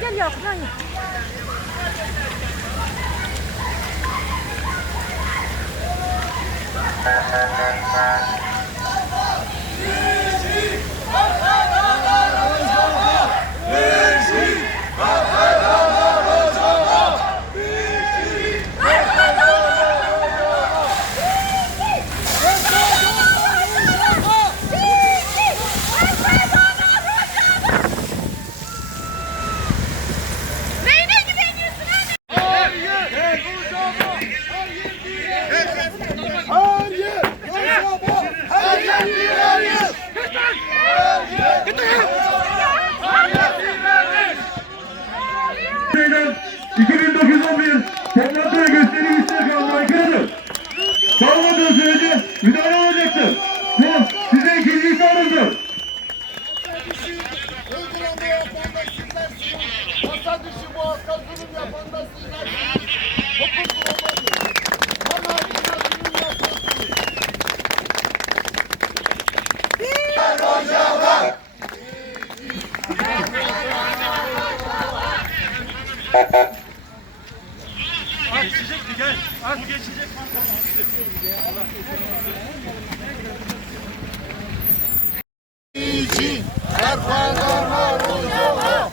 Gel Yakup lan. Toplantıya gösteri istek alma aykırıdır. Çalmadığı sürece müdahale olacaktır. Bu size ikinci ihtarımdır. Öldüren de yapan da sizlersiniz. Masa dışı bu halka zulüm yapan da sizlersiniz. Hukuk olmadı. Bana hakkında zulüm yapıyorsunuz. Rojava! Geçecek mi? Gel. Bu geçecek. Erfa'dan Rojava!